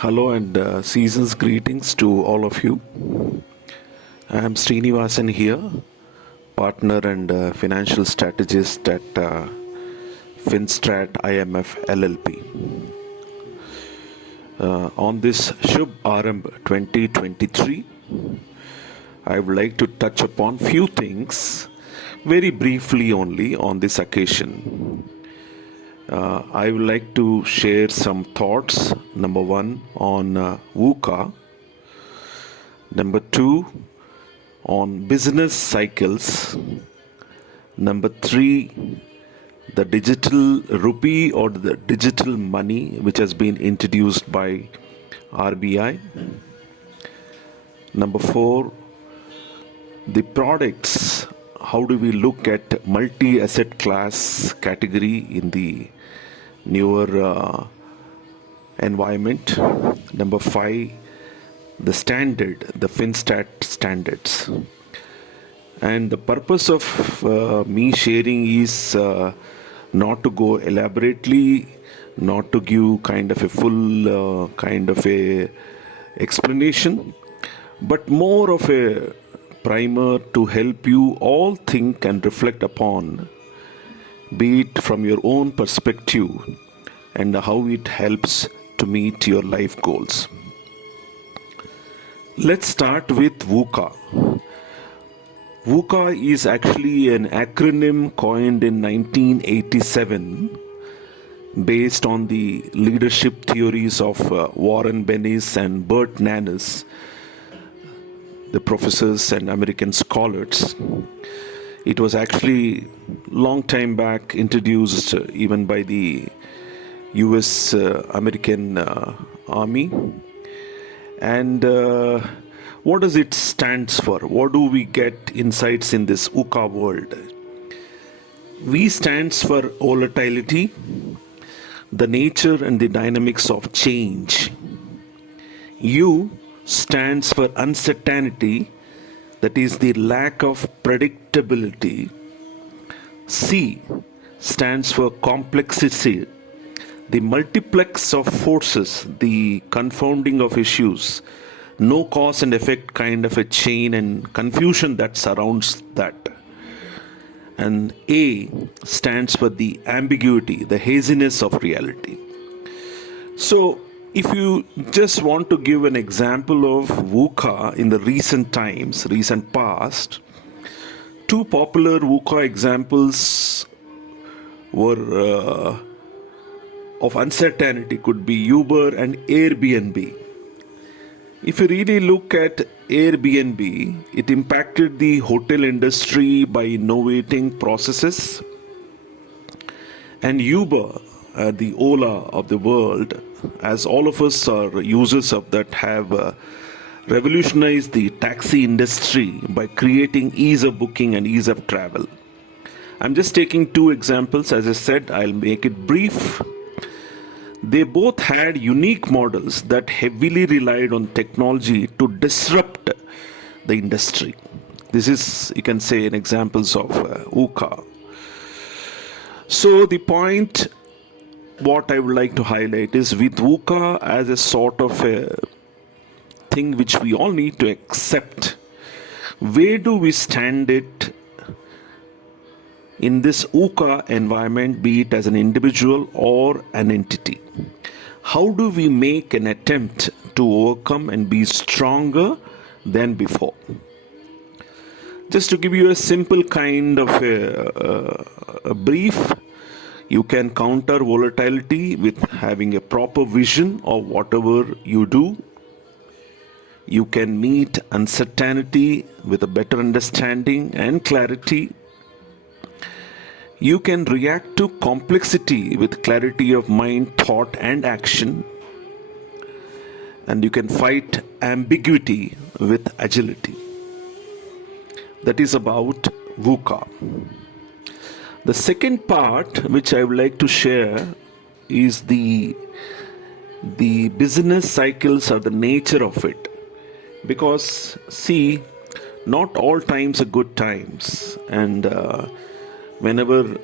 Hello and season's greetings to all of you. I am Srinivasan here, partner and financial strategist at Finstrat IMF LLP. On this ShubhArambh 2023, I would like to touch upon few things very briefly only on this occasion. I would like to share some thoughts. Number one, on VUCA. Number two, on business cycles. Number three, the digital rupee or the digital money which has been introduced by RBI. Number four, the products. How do we look at multi-asset class category in the newer environment? Number five, the standard, the Finstat standards. And the purpose of me sharing is not to go elaborately, not to give kind of a full kind of a explanation, but more of a primer to help you all think and reflect upon, be it from your own perspective and how it helps to meet your life goals. Let's start with VUCA. VUCA is actually an acronym coined in 1987 based on the leadership theories of Warren Bennis and Bert Nanas, the professors and American scholars. It was actually long time back introduced even by the US American Army. And what does it stands for? What do we get insights in this VUCA world? V stands for volatility, the nature and the dynamics of change. U stands for uncertainty, that is the lack of predictability. C stands for complexity, the multiplex of forces, the confounding of issues, no cause and effect kind of a chain and confusion that surrounds that. And A stands for the ambiguity, the haziness of reality. So if you just want to give an example of VUCA in the recent times, recent past, two popular VUCA examples were of uncertainty could be Uber and Airbnb. If you really look at Airbnb, it impacted the hotel industry by innovating processes, and Uber, the Ola of the world, as all of us are users of that, have revolutionized the taxi industry by creating ease of booking and ease of travel. I'm just taking two examples. As I said, I'll make it brief. They both had unique models that heavily relied on technology to disrupt the industry. This is, you can say, an examples of VUCA. So the point, what I would like to highlight is with VUCA as a sort of a thing which we all need to accept. Where do we stand it in this VUCA environment, be it as an individual or an entity? How do we make an attempt to overcome and be stronger than before? Just to give you a simple kind of a brief, you can counter volatility with having a proper vision of whatever you do. You can meet uncertainty with a better understanding and clarity. You can react to complexity with clarity of mind, thought, and action. And you can fight ambiguity with agility. That is about VUCA. The second part which I would like to share is the business cycles or the nature of it. Because see, not all times are good times, and whenever,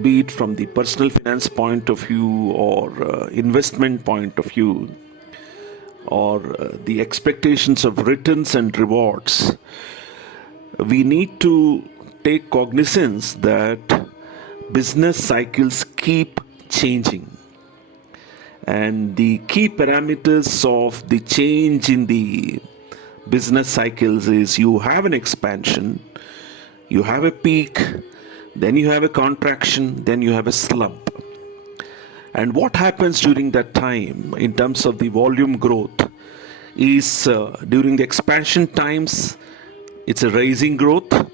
be it from the personal finance point of view or investment point of view, or the expectations of returns and rewards, we need to take cognizance that business cycles keep changing. And the key parameters of the change in the business cycles is you have an expansion, you have a peak, then you have a contraction, then you have a slump. And what happens during that time in terms of the volume growth is during the expansion times, it's a rising growth.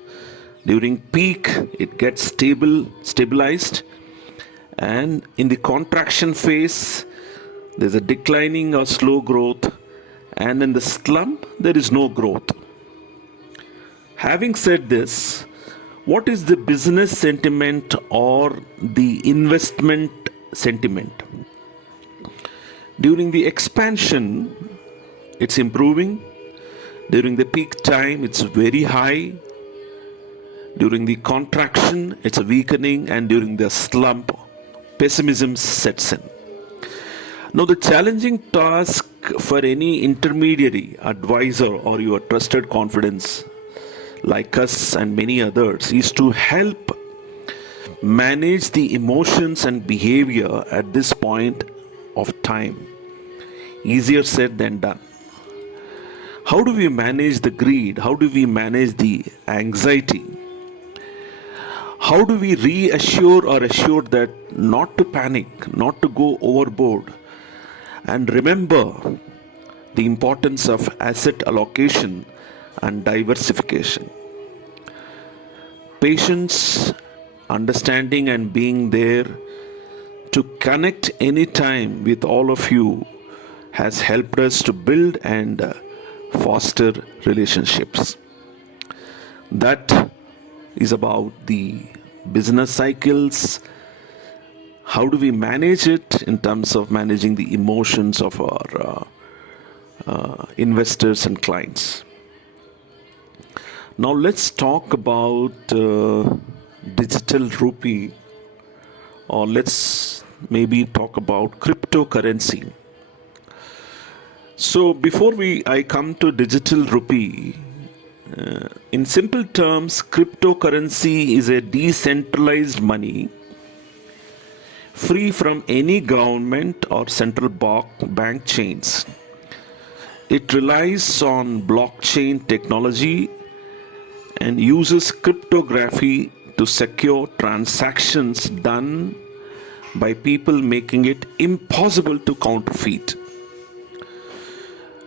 During peak, it gets stabilized. And in the contraction phase, there's a declining or slow growth. And in the slump, there is no growth. Having said this, what is the business sentiment or the investment sentiment? During the expansion, it's improving. During the peak time, it's very high. During the contraction, it's a weakening. And during the slump, pessimism sets in. Now, the challenging task for any intermediary, advisor, or your trusted confidence like us and many others is to help manage the emotions and behavior at this point of time. Easier said than done. How do we manage the greed? How do we manage the anxiety? How do we reassure or assure that not to panic, not to go overboard, and remember the importance of asset allocation and diversification? Patience, understanding, and being there to connect anytime with all of you has helped us to build and foster relationships. That is about the business cycles. How do we manage it in terms of managing the emotions of our investors and clients? Now let's talk about digital rupee, or let's maybe talk about cryptocurrency. So before I come to digital rupee, in simple terms, cryptocurrency is a decentralized money free from any government or central bank chains. It relies on blockchain technology and uses cryptography to secure transactions done by people, making it impossible to counterfeit.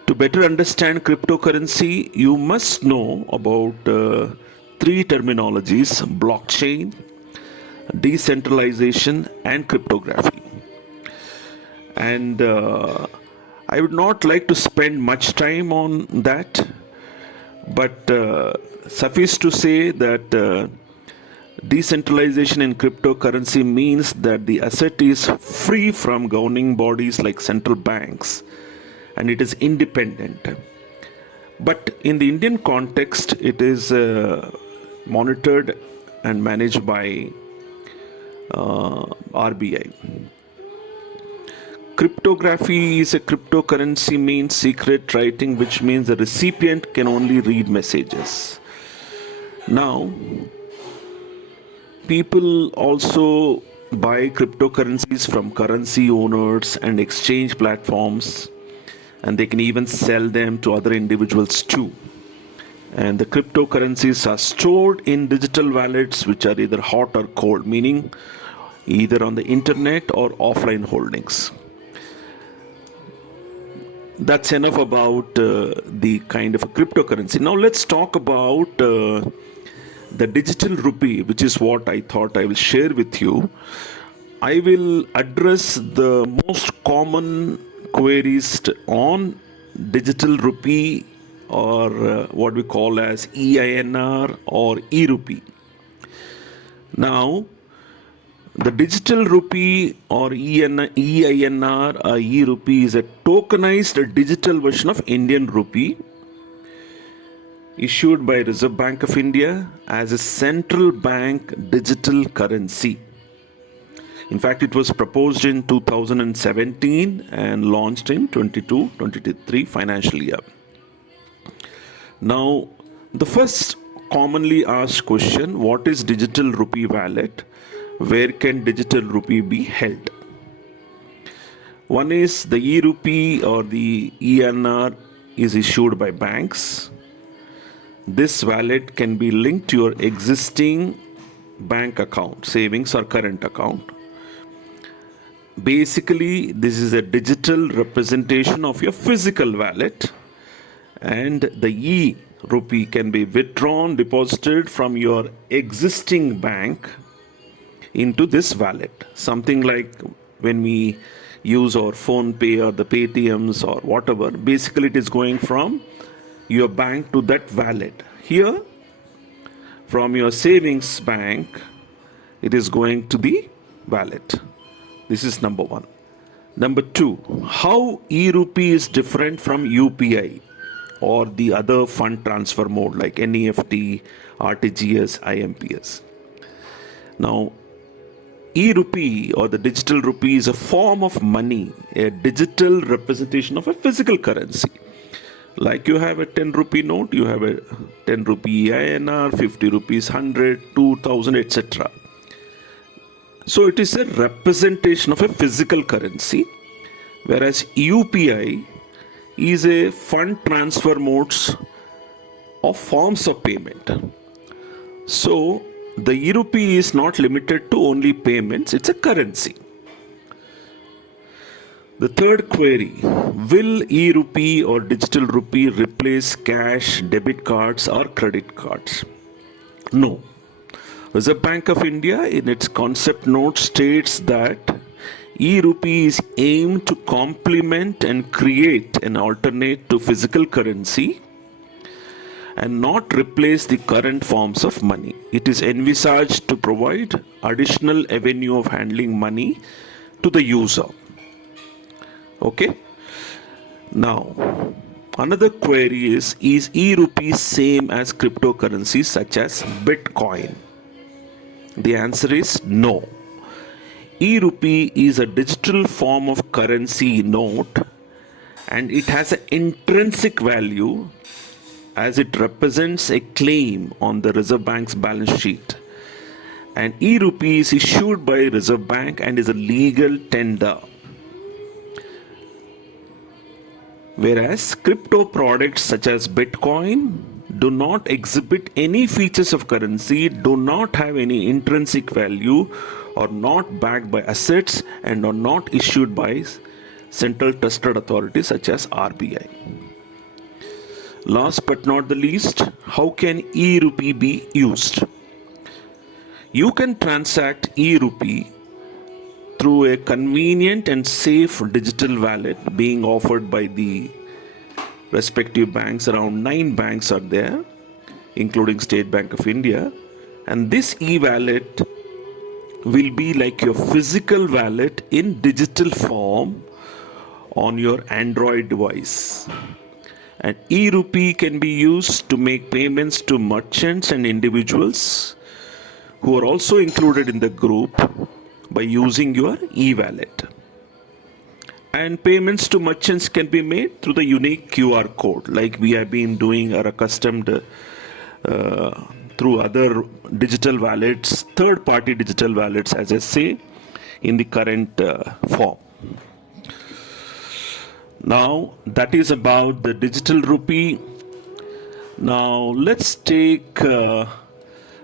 To better understand cryptocurrency, you must know about three terminologies: blockchain, decentralization, and cryptography. And I would not like to spend much time on that, but suffice to say that decentralization in cryptocurrency means that the asset is free from governing bodies like central banks, and it is independent. But in the Indian context, it is monitored and managed by RBI. Cryptography is a cryptocurrency means secret writing, which means the recipient can only read messages. Now, people also buy cryptocurrencies from currency owners and exchange platforms, and they can even sell them to other individuals too. And the cryptocurrencies are stored in digital wallets, which are either hot or cold, meaning either on the internet or offline holdings. That's enough about the kind of a cryptocurrency. Now let's talk about the digital rupee, which is what I thought I will share with you. I will address the most common queries on digital rupee, or what we call as EINR or e-rupee. Now, the digital rupee or EINR or e-rupee is a tokenized digital version of Indian rupee issued by Reserve Bank of India as a central bank digital currency. In fact, it was proposed in 2017 and launched in 22-23 financial year. Now, the first commonly asked question, what is digital rupee wallet? Where can digital rupee be held? One is the e-rupee or the ENR is issued by banks. This wallet can be linked to your existing bank account, savings or current account. Basically, this is a digital representation of your physical wallet, and the e-rupee can be withdrawn, deposited from your existing bank into this wallet. Something like when we use our phone pay or the Paytms or whatever, basically it is going from your bank to that wallet. Here, from your savings bank, it is going to the wallet. This is number one. Number two, how e-rupee is different from UPI or the other fund transfer mode like NEFT, RTGS, IMPS. Now, e-rupee or the digital rupee is a form of money, a digital representation of a physical currency. Like you have a 10 rupee note, you have a 10 rupee INR, 50 rupees, 100, 2000, etc. So it is a representation of a physical currency, whereas UPI is a fund transfer modes of forms of payment. So the e-rupee is not limited to only payments, it's a currency. The third query, will e-rupee or digital rupee replace cash, debit cards or credit cards? No. Reserve Bank of India in its concept note states that e-rupee is aimed to complement and create an alternate to physical currency and not replace the current forms of money. It is envisaged to provide additional avenue of handling money to the user. Okay. Now, another query is e-rupee same as cryptocurrencies such as Bitcoin? The answer is no. E-rupee is a digital form of currency note and it has an intrinsic value as it represents a claim on the Reserve Bank's balance sheet. And e-rupee is issued by Reserve Bank and is a legal tender. Whereas crypto products such as Bitcoin do not exhibit any features of currency, do not have any intrinsic value, are not backed by assets, and are not issued by central trusted authorities such as RBI. Last but not the least, how can e-rupee be used? You can transact e-rupee through a convenient and safe digital wallet being offered by the respective banks. Around 9 banks are there, including State Bank of India. And this e-wallet will be like your physical wallet in digital form on your Android device. And e-rupee can be used to make payments to merchants and individuals who are also included in the group by using your e-wallet. And payments to merchants can be made through the unique QR code, like we have been doing or accustomed through other digital wallets, third-party digital wallets, as I say, in the current form. Now, that is about the digital rupee. Now, let's take,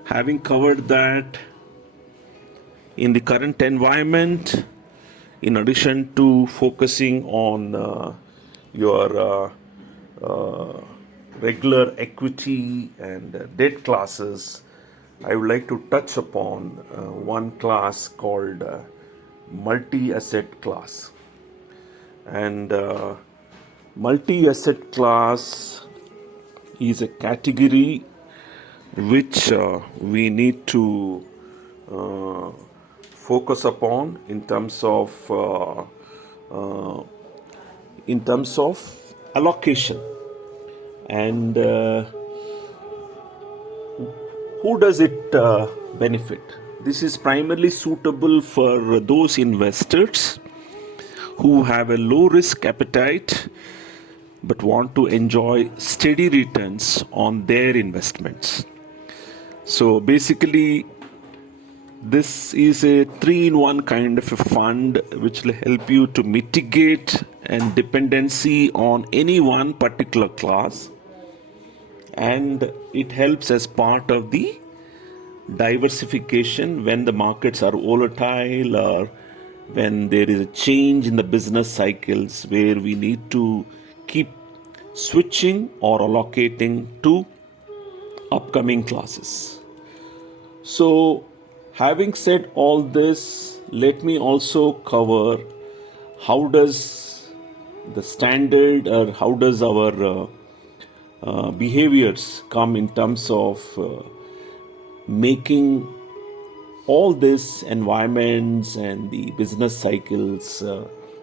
having covered that, in the current environment, in addition to focusing on your regular equity and debt classes, I would like to touch upon one class called multi-asset class. And multi-asset class is a category which we need to focus upon in terms of allocation. And who does it benefit? This is primarily suitable for those investors who have a low risk appetite but want to enjoy steady returns on their investments. So basically, this is a 3-in-1 kind of a fund which will help you to mitigate and dependency on any one particular class, and it helps as part of the diversification when the markets are volatile or when there is a change in the business cycles where we need to keep switching or allocating to upcoming classes. So, having said all this, let me also cover how does the standard or how does our behaviors come in terms of making all these environments and the business cycles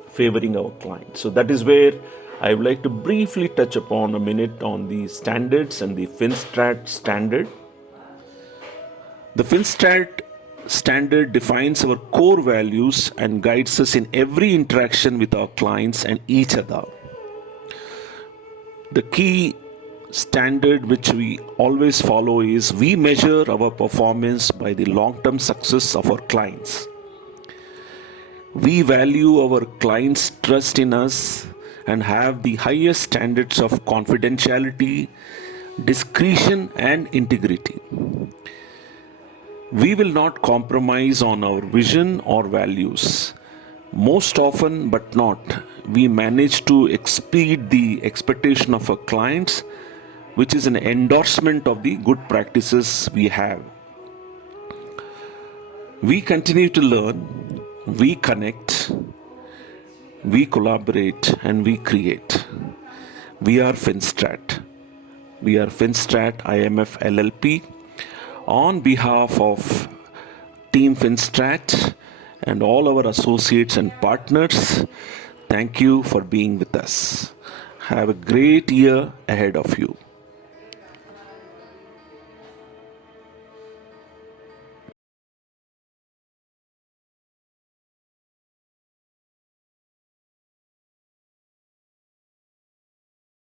favoring our clients. So that is where I would like to briefly touch upon a minute on the standards and the FinStrat standard. The FinStrat standard defines our core values and guides us in every interaction with our clients and each other. The key standard which we always follow is we measure our performance by the long-term success of our clients. We value our clients' trust in us and have the highest standards of confidentiality, discretion, and integrity. We will not compromise on our vision or values. Most often, but not, we manage to exceed the expectation of our clients, which is an endorsement of the good practices we have. We continue to learn, we connect, we collaborate, and we create. We are FinStrat. We are FinStrat IMF LLP. On behalf of Team FinStrat and all our associates and partners, thank you for being with us. Have a great year ahead of you.